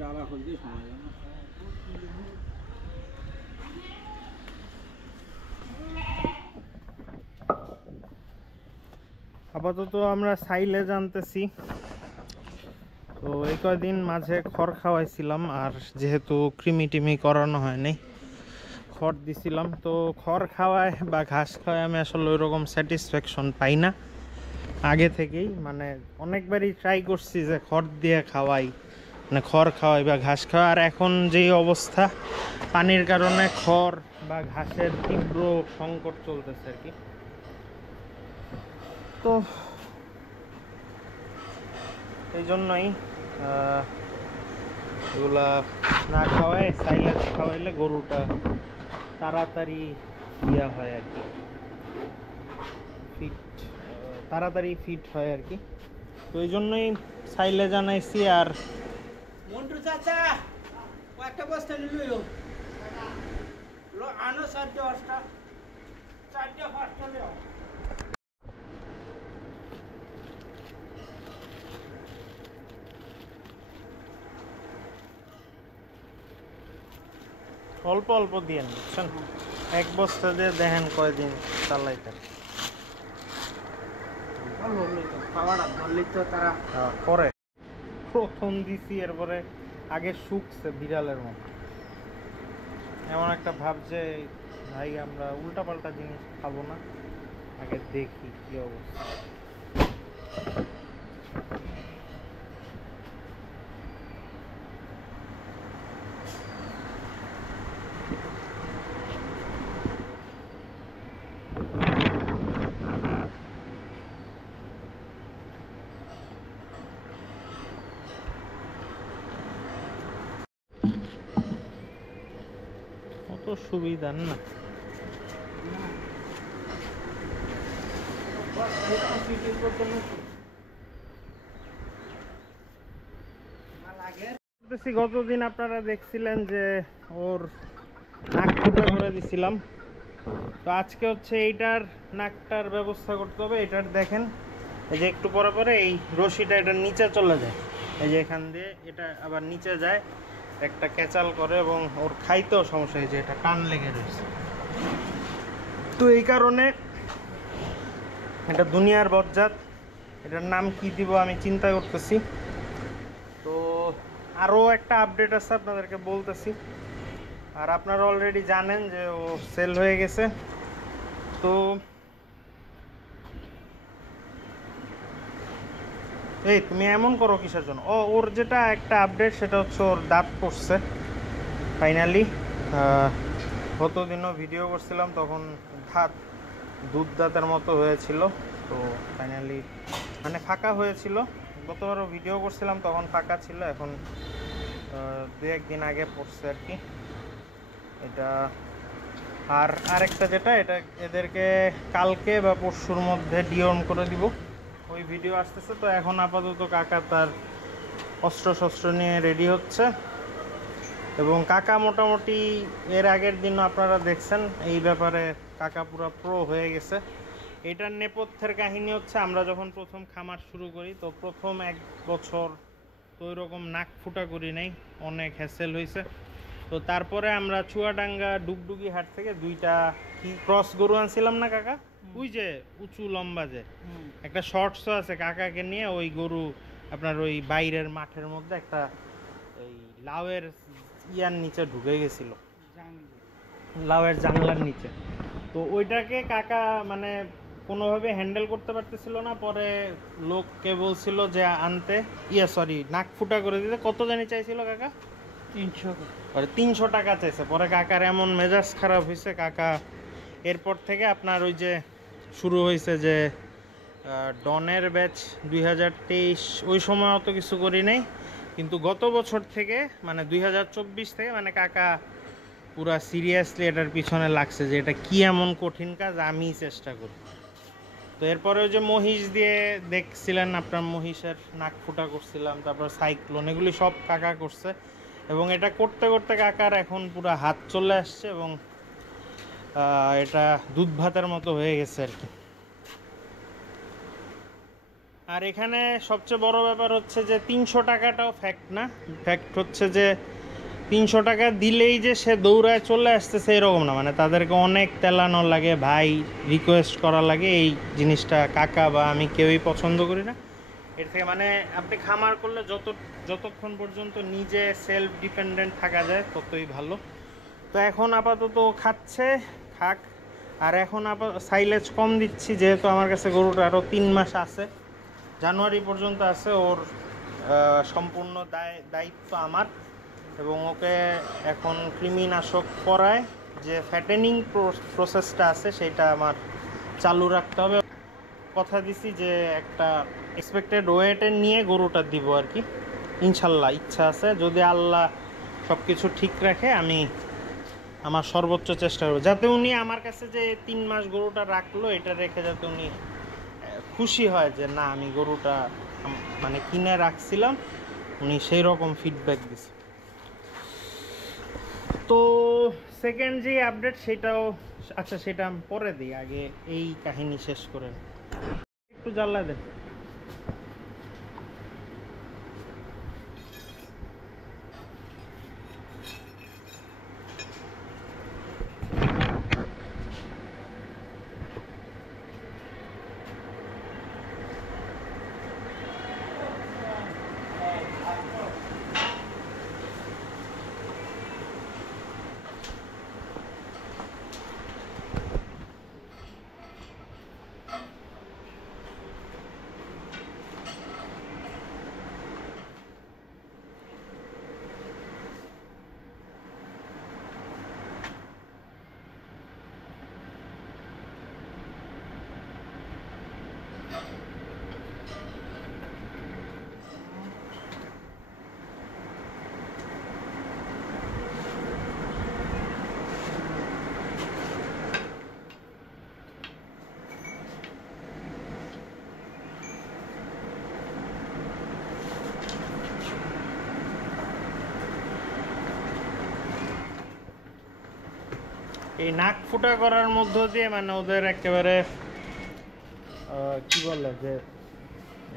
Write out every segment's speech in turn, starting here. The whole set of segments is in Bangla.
ডালা খুলতে সময় যায় না। আপাতত আমরা সাইলে জানতেছি। তো এই কয়দিন মাঝে খড় খাওয়াইছিলাম, আর যেহেতু কৃমি টিমি করানো হয়নি, খড় দিছিলাম। তো খড় খাওয়ায় বা ঘাস খাওয়ায় আমি আসলে ওই রকম স্যাটিসফ্যাকশন পাই না আগে থেকেই। মানে অনেকবারই ট্রাই করছি যে খড় দিয়ে খাওয়াই, মানে খড় খাওয়াই বা ঘাস খাওয়াই, আর এখন যেই অবস্থা পানির কারণে খড় বা ঘাসের তীব্র সংকট চলতেছে আর কি। তো এই জন্যই এগুলা না খাওয়ায় সাইলেজ খাওয়াইলে গরুটা তাড়াতাড়ি ইয়া হয় আর কি, ফিট, তাড়াতাড়ি ফিট হয় আর কি। তো এই জন্যই সাইলেজ আনাইছি। আর মন্টু চাচা কয়েকটা বস্তা নিল আনো 4টা 8টা 4টা 5টা লিও। অল্প অল্প দিয়ে বুঝছেন, এক বস্তা দিয়ে দেখেন কয়দিন চালাইতে। খাওয়াটা ধরলেই তো তারা পরে প্রথম দিছি, এরপরে আগে শুকছে বিড়ালের মতো। এমন একটা ভাব যে ভাই আমরা উল্টাপাল্টা জিনিস খাবো না, আগে দেখি কি অবস্থা। অত সুবিধা না। গতদিন আপনারা দেখছিলেন যে ওর নাক ফুটা করে দিছিলাম। তো আজকে হচ্ছে এইটার নাকটার ব্যবস্থা করতে হবে। এটার দেখেন এই যে একটু পরে পরে এই রশিটা এটার নিচে চলে যায়, এই যে এখান দিয়ে এটা আবার নিচে যায়, একটা ক্যাচাল করে এবং ওর খাইতেও সমস্যা হয়েছে, এটা টান লেগে রয়েছে। তো এই কারণে এটা দুনিয়ার বজ্জাত, এটার নাম কি দিব আমি চিন্তা করতেছি। তো আরও একটা আপডেট আছে আপনাদেরকে বলতেছি। আর আপনারা অলরেডি জানেন যে ও সেল হয়ে গেছে। তো এই তুমি এমন করো কিসের জন্য? ওর যেটা একটা আপডেট সেটা হচ্ছে ওর দাঁত পড়ছে ফাইনালি। গতদিনও ভিডিও করছিলাম, তখন দুধ দাঁতের মতো হয়েছিল। তো ফাইনালি মানে ফাঁকা হয়েছিল। গতবারও ভিডিও করছিলাম তখন ফাঁকা ছিল, এখন 2-1 দিন আগে পড়ছে আর কি এটা। আর আরেকটা যেটা, এটা এদেরকে কালকে বা পরশুর মধ্যে ডিওর্ম করে দিব, ওই ভিডিও আসতেছে। তো এখন আপাতত কাকা তার অস্ত্র শস্ত্র নিয়ে রেডি হচ্ছে। এবং কাকা মোটামুটি এর আগের দিনও আপনারা দেখছেন এই ব্যাপারে, কাকা পুরো প্রো হয়ে গেছে। এটার নেপথ্যের কাহিনী হচ্ছে, আমরা যখন প্রথম খামার শুরু করি তো প্রথম 1 বছর তো ওইরকম নাক ফুটা করি নাই, অনেক হ্যাসেল হয়েছে। তো তারপরে আমরা চুয়াডাঙ্গা ডুগডুগি হাট থেকে 2টা কি ক্রস গরু আনছিলাম না কাকা, ওই যে উঁচু লম্বা যে একটা শর্টসও আছে, কাকাকে নিয়ে ওই গরু আপনার ওই বাইরের মাঠের মধ্যে একটা ওই লাউয়ের ইয়ার নিচে ঢুকে গেছিল, লাউয়ের জানলার নিচে। তো ওইটাকে কাকা মানে কোনোভাবে হ্যান্ডেল করতে পারতেছিল না। পরে লোককে বলছিল যে আনতে নাক ফুটা করে দিতে। কত জানি চাইছিল কাকা? 300। পরে 300 টাকা চাইছে। পরে কাকার এমন মেজাজ খারাপ হয়েছে, কাকা এরপর থেকে আপনার ওই যে শুরু হয়েছে যে ডনের ব্যাচ 2023, ওই সময় অত কিছু করি নাই, কিন্তু গত বছর থেকে মানে 2024 থেকে মানে কাকা পুরা সিরিয়াসলি এটার পিছনে লাগছে যে এটা কি এমন কঠিন কাজ, আমি চেষ্টা করি। তো এরপরে ওই যে মহিষ দিয়ে দেখছিলেন আপনার, মহিষের নাক ফুটা করছিলাম, তারপর সাইক্লোন, এগুলি সব কাকা করছে। এবং এটা করতে করতে কাকার এখন পুরো হাত চলে আসছে এবং এটা দুধ ভাতের মতো হয়ে গেছে আর কি। আর এখানে সবচেয়ে বড় ব্যাপার হচ্ছে যে 300 টাকাটাও ফ্যাক্ট না, ফ্যাক্ট হচ্ছে যে 300 টাকা দিলেই যে সে দৌড়ায় চলে আসতেছে এরকম না, মানে তাদেরকে অনেক তেলানো লাগে, ভাই রিকোয়েস্ট করা লাগে। এই জিনিসটা কাকা বা আমি কেউই পছন্দ করি না। এর থেকে মানে আপনি খামার করলে যতক্ষণ পর্যন্ত নিজে সেলফ ডিপেন্ডেন্ট থাকা যায় ততই ভালো। তো এখন আপাতত খাচ্ছে, খাক। আর এখন সাইলেজ কম দিচ্ছি, যেহেতু আমার কাছে গরুটা আরও 3 মাস আছে, জানুয়ারি পর্যন্ত আছে। ওর সম্পূর্ণ দায়িত্ব আমার, এবং ওকে এখন কৃমিনাশক করায় যে ফ্যাটেনিং প্রসেসটা আছে সেটা আমার চালু রাখতে হবে। কথা দিছি যে একটা এক্সপেক্টেড ওয়েটের নিয়ে গরুটা দিব আর কি, ইনশাল্লাহ ইচ্ছা আছে। যদি আল্লাহ সব কিছু ঠিক রাখে আমি আমার সর্বোচ্চ চেষ্টা করব যাতে উনি আমার কাছে যে 3 মাস গরুটা রাখলো এটা রেখে যাতে উনি খুশি হয় যে না আমি গরুটা মানে কিনে রাখছিলাম, উনি সেই রকম ফিডব্যাক দিছে। তো সেকেন্ড যে আপডেট সেটাও, আচ্ছা সেটা আমি পরে দিই, আগে এই কাহিনী শেষ করে একটু জ্বালা দেন। এই নাক ফুটা করার মধ্য দিয়ে মানে ওদের একেবারে কি বলে যে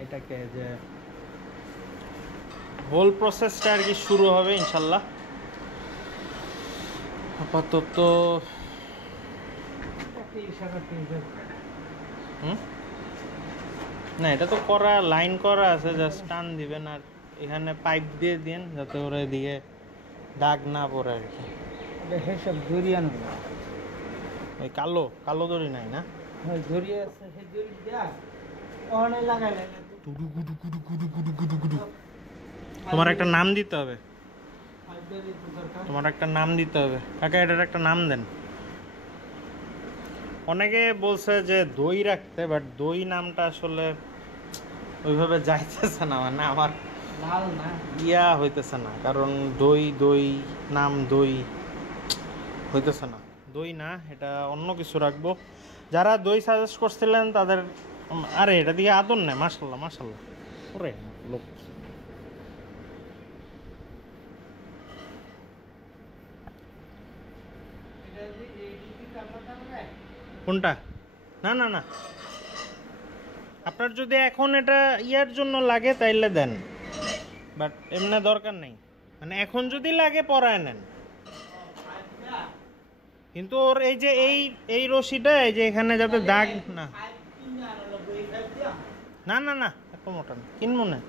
এটাকে যে হোল প্রসেসটা আর কি শুরু হবে ইনশাল্লাহ। আপাতত না, এটা তো করা লাইন করা আছে, জাস্ট টান দিবেন আর এখানে পাইপ দিয়ে দিন যাতে ওরা এদিকে দাগ না পড়ে আর কি। সেসব দড়িয়ানো ওই কালো কালো দড়ি নাই না, দড়ি আছে, সেই দড়ি দিয়া ওখানে লাগাইলে তোমার একটা নাম দিতে হবে, তোমার একটা নাম দিতে হবে কাকা, এটার একটা নাম দেন। অনেকে বলছে যে দই রাখতে, বাট দই নামটা আসলে ওইভাবে যাইতেছে না, মানে আমার লাল না ইয়া হইতেছে না, কারণ দই দই নাম দই হইতেছে না, দই না, এটা অন্য কিছু রাখবো। যারা দই সাজেস্ট করছিলেন তাদের আরে এটা দিয়ে আদর নেই, মাশাল্লাহ মাশাল্লাহ ওরে লোক। কোনটা? না না না, আপনার যদি এখন এটা ইয়ার জন্য লাগে তাইলে দেন, বাট এমনি দরকার নেই, মানে এখন যদি লাগে পরায় নেন। কিন্তু ওর এই যে এই রশিটা এই যে এখানে যাতে দাগ না, না না না এত মোটা না, কিনবো না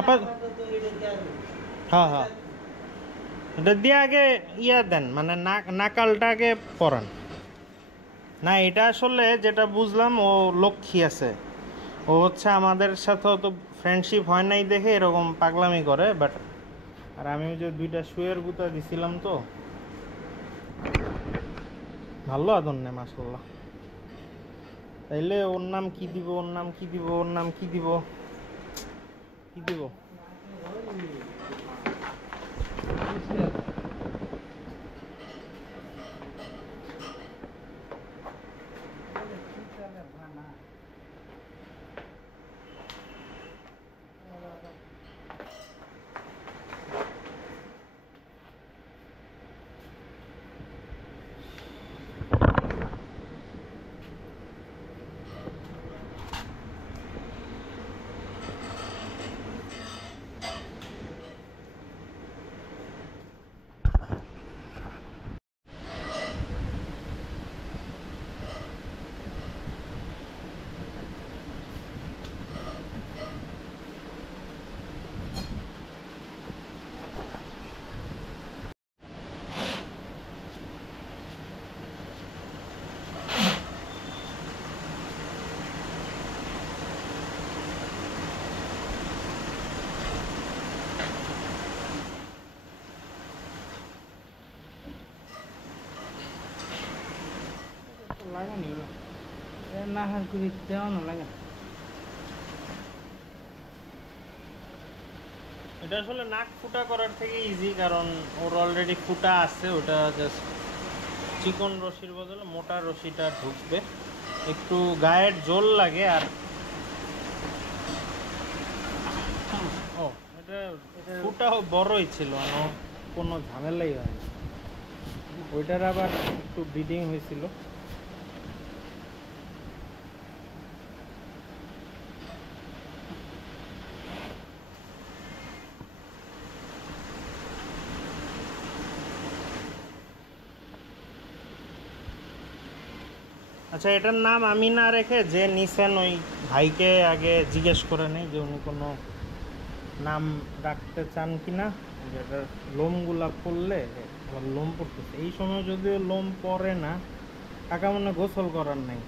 আপা। হ্যাঁ হ্যাঁ, এটা দিয়ে আগে ইয়া দেন, মানে নাকালটা আগে পরান। না এটা আসলে যেটা বুঝলাম ও লক্ষ্মী আছে, ও হচ্ছে আমাদের সাথে তো ফ্রেন্ডশিপ হয় নাই দেখে এরকম পাগলামি করে, বাট আর আমি ওই যে 2টা শুয়ের গুঁতা দিছিলাম তো ভালো আদর নেই মাশাল্লাহ। তাইলে ওর নাম কি দিব, ওর নাম কি দিব, ওর নাম কি দিব, কি দিব? না হার করে দেওয়া না লাগে। এটা আসলে নাক ফুটা করার থেকে ইজি, কারণ ওর অলরেডি ফুটা আছে, ওটা জাস্ট চিকন রশির বদলে মোটা রশিটা ঢুকবে, একটু গায়ের জোর লাগে। আর ও এটা ফুটাও বড়ই ছিল, কোনো ঝামেলাই হয় না। ওইটার আবার একটু ব্লিডিং হয়েছিল। আচ্ছা, এটার নাম আমি না রেখে যে নিছেন ওই ভাইকে আগে জিজ্ঞেস করে নেই যে উনি কোনো নাম রাখতে চান কিনা। যেটার লোমগুলা পড়লে আবার লোম পড়তেছে, এই সময় যদিও লোম পড়ে না, কাকা মনে গোসল করার নাই,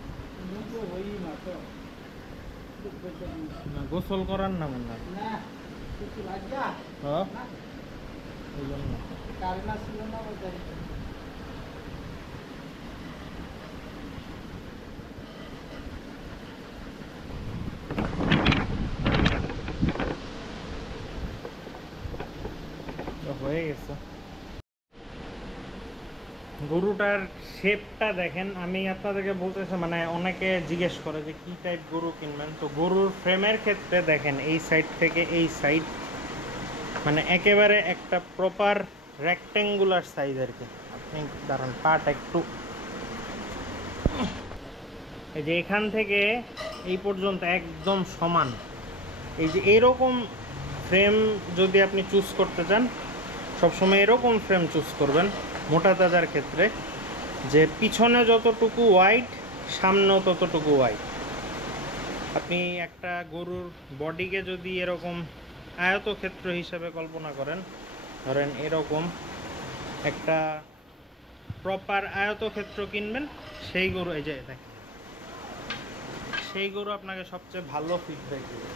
না গোসল করার না মনে হয়। হ্যাঁ, এই জন্য হয়ে গেছে। গরুটার শেপটা দেখেন, আমি আপনাদেরকে বলতেছি, মানে অনেকে জিজ্ঞেস করে যে কি টাইপ গরু কিনবেন। তো গরুর ফ্রেমের ক্ষেত্রে দেখেন এই সাইড থেকে এই সাইড মানে একেবারে একটা প্রপার রেক্টেঙ্গুলার সাইজ আর কি। আপনি দাঁড়ান, পাটা একটু, এই যে এখান থেকে এই পর্যন্ত একদম সমান। এই যে এরকম ফ্রেম যদি আপনি চুজ করতে চান, সবসময় এরকম ফ্রেম চুজ করবেন মোটা তাজার ক্ষেত্রে, যে পিছনে যতটুকু ওয়াইড সামনেও ততটুকু ওয়াইড। আপনি একটা গরুর বডিকে যদি এরকম আয়তক্ষেত্র হিসাবে কল্পনা করেন, ধরেন এরকম একটা প্রপার আয়তক্ষেত্র কিনবেন, সেই গরু, এই যে দেখেন, সেই গরু আপনাকে সবচেয়ে ভালো ফিডব্যাক দেবে।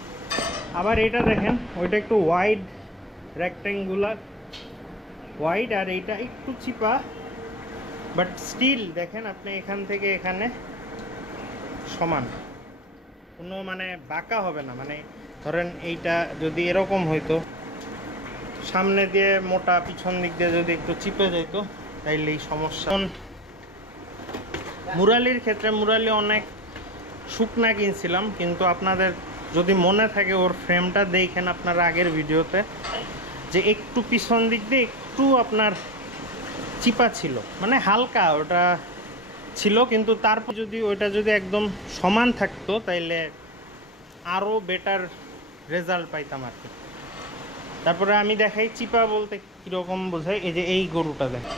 আবার এটা দেখেন, ওইটা একটু ওয়াইড রেক্টেঙ্গুলার ওয়াইড, আর এইটা একটু চিপা, বাট স্টিল দেখেন আপনি এখান থেকে এখানে সমান, কোনো মানে বাঁকা হবে না। মানে ধরেন এইটা যদি এরকম হইতো, সামনে দিয়ে মোটা, পিছন দিক দিয়ে যদি একটু চিপে যেত, তাইলে এই সমস্যা। মুরালির ক্ষেত্রে, মুরালি অনেক শুকনা কিনছিলাম, কিন্তু আপনাদের যদি মনে থাকে ওর ফ্রেমটা দেখেন আপনার আগের ভিডিওতে, যে একটু পিছন দিক দিয়ে একটু আপনার চিপা ছিল, মানে হালকা ওটা ছিল, কিন্তু তারপর যদি ওইটা যদি একদম সমান থাকতো তাইলে আরও বেটার রেজাল্ট পাইতাম আর কি। তারপরে আমি দেখাই চিপা বলতে কীরকম বোঝাই। এই যে এই গরুটা দেখেন,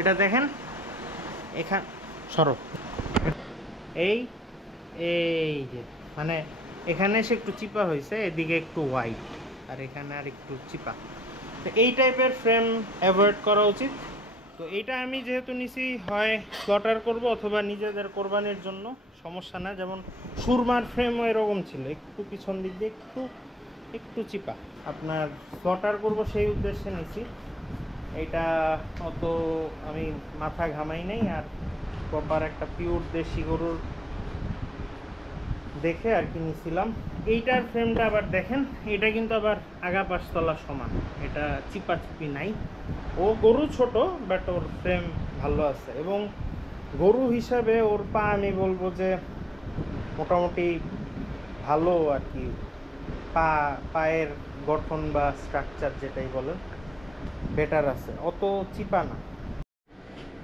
এটা দেখেন, এখান সরো, এই এই যে মানে এখানে এসে একটু চিপা হয়েছে, এদিকে একটু ওয়াইড, আর এখানে আর একটু চিপা। তো এই টাইপের ফ্রেম অ্যাভয়েড করা উচিত। তো এইটা আমি যেহেতু নিছি, হয় স্লটার করব অথবা নিজেদের কোরবানির জন্য, সমস্যা না। যেমন সুরমার ফ্রেমও এরকম ছিল, একটু পিছন দিক দিয়ে একটু চিপা, আপনার স্লটার করব সেই উদ্দেশ্যে নিছি। এইটা অত আমি মাথা ঘামাই নাই, আর প্রপার একটা পিওর দেশি গরুর দেখে আর কি নিছিলাম। এইটার ফ্রেমটা আবার দেখেন, এটা কিন্তু আবার আগা পাশতলা সমান, এটা চিপাচিপি নাই। ও গরু ছোট, বাট ওর ফ্রেম ভালো আছে, এবং গরু হিসাবে ওর পা আমি বলবো যে মোটামুটি ভালো আর কি। পায়ের গঠন বা স্ট্রাকচার যেটাই বলেন, বেটার আছে, অত চিপা না।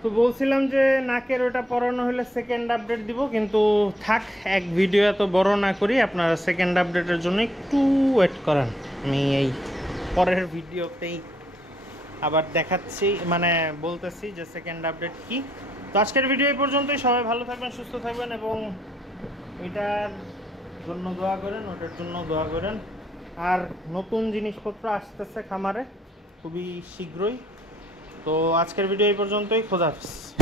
তো বলছিলাম যে নাকের ওটা পরানো হলে সেকেন্ড আপডেট দিব, কিন্তু থাক, এক ভিডিও এত বড় না করি, আপনারা সেকেন্ড আপডেটের জন্য একটু ওয়েট করেন। আমি এই পরের ভিডিওতেই আবার দেখাচ্ছি, মানে বলতেছি যে সেকেন্ড আপডেট কি। তো আজকের ভিডিও এই পর্যন্তই। সবাই ভালো থাকবেন, সুস্থ থাকবেন, এবং এটার জন্য দোয়া করেন, ওটার জন্য দোয়া করেন। আর নতুন জিনিসপত্র আসতেছে খামারে খুবই শীঘ্রই। তো আজকের ভিডিও এই পর্যন্তই। খোদা হাফেজ।